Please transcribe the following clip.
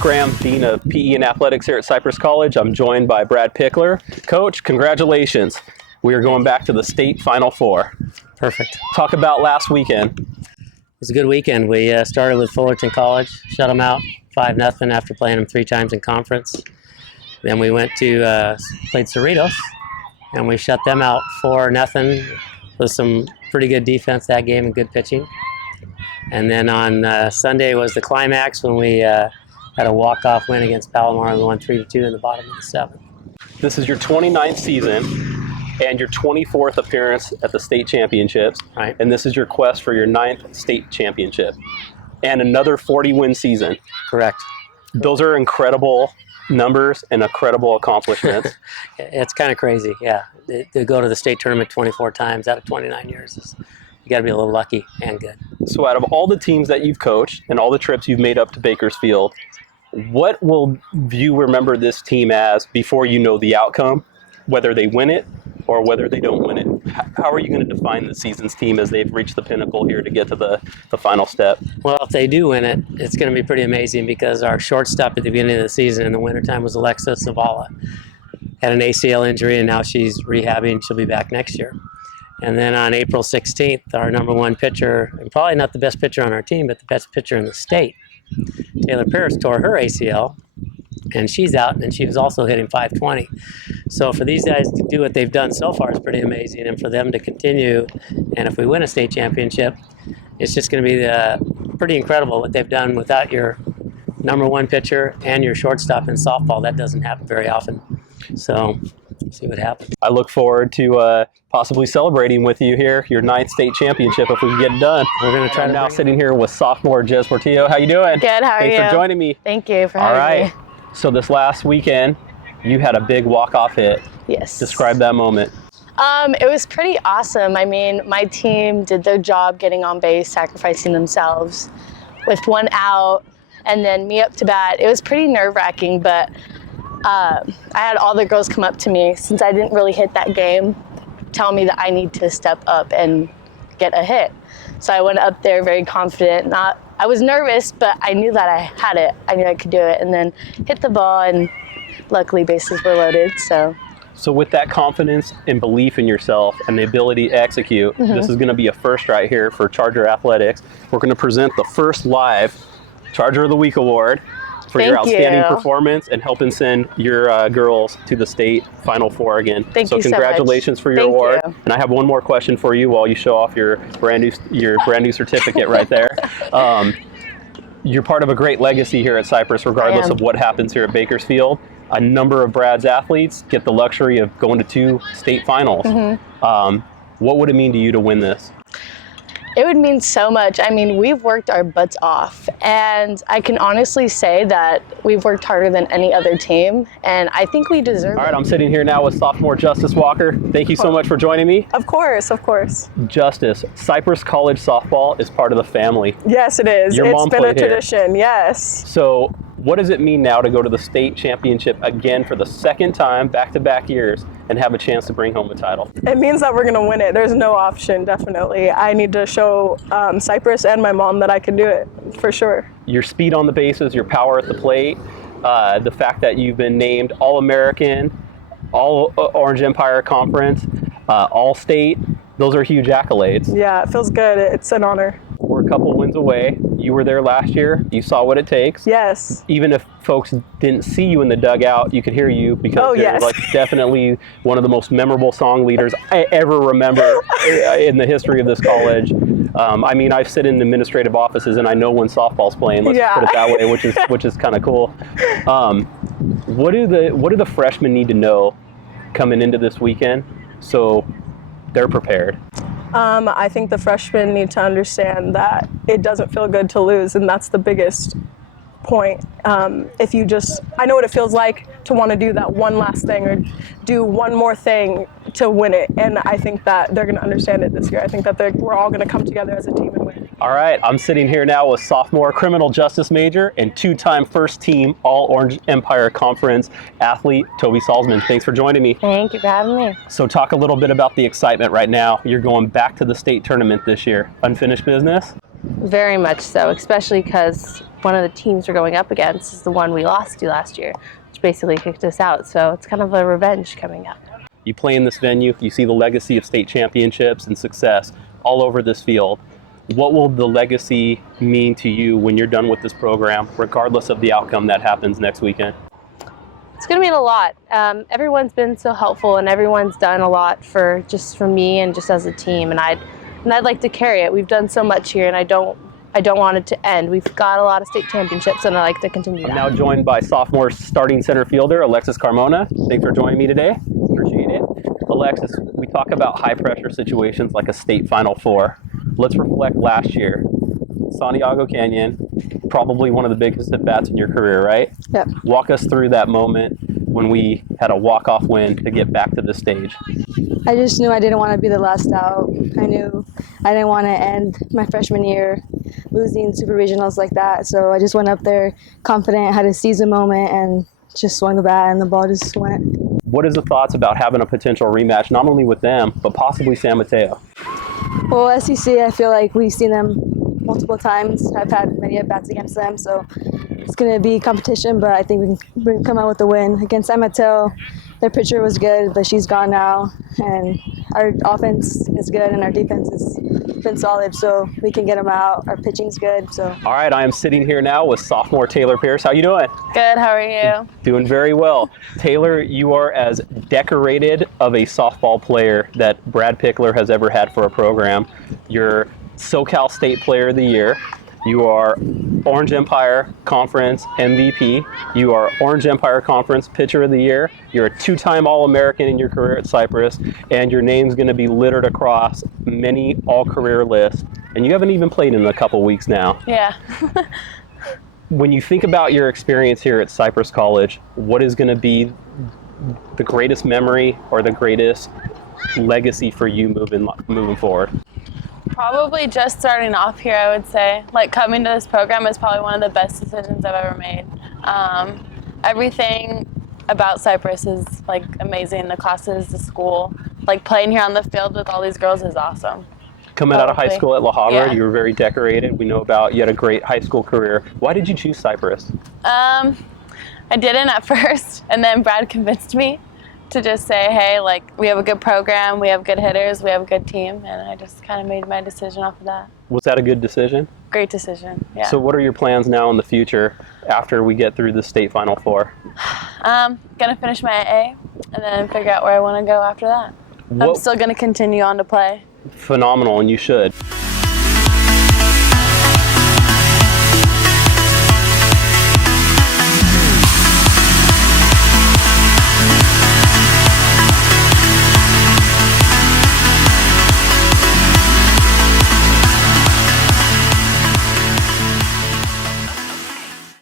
Eric Graham, Dean of PE and Athletics here at Cypress College. I'm joined by Brad Pickler. Coach, congratulations. We are going back to the state Final Four. Perfect. Talk about last weekend. It was a good weekend. We started with Fullerton College, shut them out 5-0 after playing them 3 times in conference. Then we went to played Cerritos, and we shut them out 4-0 with some pretty good defense that game and good pitching. And then on Sunday was the climax when we had a walk-off win against Palomar and won 3-2 in the bottom of the 7th. This is your 29th season and your 24th appearance at the state championships. Right. And this is your quest for your 9th state championship and another 40-win season. Correct. Those are incredible numbers and incredible accomplishments. It's kind of crazy, yeah. To go to the state tournament 24 times out of 29 years, you got to be a little lucky and good. So out of all the teams that you've coached and all the trips you've made up to Bakersfield, what will you remember this team as before you know the outcome, whether they win it or whether they don't win it? How are you going to define the season's team as they've reached the pinnacle here to get to the final step? Well, if they do win it, it's going to be pretty amazing because our shortstop at the beginning of the season in the wintertime was Alexa Zavala. Had an ACL injury, and now she's rehabbing. She'll be back next year. And then on April 16th, our number 1 pitcher, and probably not the best pitcher on our team, but the best pitcher in the state, Taylor Pierce, tore her ACL, and she's out, and she was also hitting .520. So for these guys to do what they've done so far is pretty amazing, and for them to continue, and if we win a state championship, it's just going to be pretty incredible what they've done without your number 1 pitcher and your shortstop in softball. That doesn't happen very often. So see what happens. I look forward to possibly celebrating with you here, your 9th state championship if we can get it done. We're going to try. I'm now sitting here with sophomore Jez Portillo. How you doing? Good, how are you? Thanks for joining me. Thank you for having me. So this last weekend, you had a big walk-off hit. Yes. Describe that moment. It was pretty awesome. I mean, my team did their job getting on base, sacrificing themselves with 1 out, and then me up to bat. It was pretty nerve-wracking, but I had all the girls come up to me since I didn't really hit that game, tell me that I need to step up and get a hit. So I went up there very confident. I was nervous, but I knew that I had it. I knew I could do it, and then hit the ball, and luckily bases were loaded. So with that confidence and belief in yourself and the ability to execute, this is going to be a first right here for Charger Athletics. We're going to present the first live Charger of the Week award for your outstanding performance and helping send your girls to the state Final Four again. Thank you so much. Congratulations for your award. And I have one more question for you while you show off your brand new certificate right there. You're part of a great legacy here at Cypress, regardless of what happens here at Bakersfield. A number of Brad's athletes get the luxury of going to 2 state finals. What would it mean to you to win this? It would mean so much. I mean, we've worked our butts off, and I can honestly say that we've worked harder than any other team, and I think we deserve it. All right, I'm sitting here now with sophomore Justice Walker. Thank you so much for joining me. Of course, of course. Justice, Cypress College softball is part of the family. Yes, it is. Your mom it's been a played here. tradition, yes. So what does it mean now to go to the state championship again for the 2nd time, back-to-back years, and have a chance to bring home a title? It means that we're going to win it. There's no option, definitely. I need to show Cypress and my mom that I can do it, for sure. Your speed on the bases, your power at the plate, the fact that you've been named All-American, All-Orange Empire Conference, All-State, those are huge accolades. Yeah, it feels good. It's an honor. We're a couple wins away. You were there last year. You saw what it takes. Yes. Even if folks didn't see you in the dugout, you could hear you because you're like definitely one of the most memorable song leaders I ever remember in the history of this college. I mean, I sit in administrative offices and I know when softball's playing. Let's put it that way, which is kind of cool. What do the freshmen need to know coming into this weekend so they're prepared? I think the freshmen need to understand that it doesn't feel good to lose, and that's the biggest point. If you just, I know what it feels like to want to do that one last thing or do one more thing to win it, and I think that they're going to understand it this year. I think that we're all going to come together as a team and win. All right, I'm sitting here now with sophomore criminal justice major and 2-time first team All-Orange Empire Conference athlete, Toby Salzman. Thanks for joining me. Thank you for having me. So talk a little bit about the excitement right now. You're going back to the state tournament this year. Unfinished business? Very much so, especially because one of the teams we're going up against is the one we lost to last year, which basically kicked us out. So it's kind of a revenge coming up. You play in this venue, you see the legacy of state championships and success all over this field. What will the legacy mean to you when you're done with this program, regardless of the outcome that happens next weekend? It's going to mean a lot. Everyone's been so helpful, and everyone's done a lot for me and just as a team. And I'd like to carry it. We've done so much here, and I don't want it to end. We've got a lot of state championships, and I like to continue that. I'm now joined by sophomore starting center fielder Alexis Carmona. Thanks for joining me today. Appreciate it. Alexis, we talk about high pressure situations like a state Final Four. Let's reflect last year. Santiago Canyon, probably one of the biggest at-bats in your career, right? Yep. Walk us through that moment when we had a walk-off win to get back to this stage. I just knew I didn't want to be the last out. I knew I didn't want to end my freshman year losing super regionals like that. So I just went up there confident, had a season moment, and just swung the bat and the ball just went. What is the thoughts about having a potential rematch, not only with them, but possibly San Mateo? Well, SEC, I feel like we've seen them multiple times. I've had many at-bats against them, so it's going to be competition, but I think we can come out with a win. Against San Mateo, their pitcher was good, but she's gone now, and our offense is good, and our defense has been solid, so we can get them out. Our pitching's good. So. All right, I am sitting here now with sophomore Taylor Pierce. How you doing? Good, how are you? Doing very well. Taylor, you are as decorated of a softball player that Brad Pickler has ever had for a program. You're SoCal State Player of the Year. You are Orange Empire Conference MVP. You are Orange Empire Conference Pitcher of the Year. You're a two-time All-American in your career at Cypress, and your name's going to be littered across many all-career lists. And you haven't even played in a couple weeks now. Yeah. When you think about your experience here at Cypress College, what is going to be the greatest memory or the greatest legacy for you moving forward? Probably just starting off here, I would say. Like, coming to this program is probably one of the best decisions I've ever made. Everything about Cypress is like amazing. The classes, the school, like playing here on the field with all these girls is awesome. Coming out of high school at La Habra, Yeah. you were very decorated. We know about you had a great high school career. Why did you choose Cypress? I didn't at first, and then Brad convinced me to just say, hey, like, we have a good program, we have good hitters, we have a good team, and I just kind of made my decision off of that. Was that a good decision? Great decision, yeah. So what are your plans now in the future after we get through the state Final Four? Gonna finish my AA and then figure out where I want to go after that. I'm still gonna continue on to play. Phenomenal, and you should.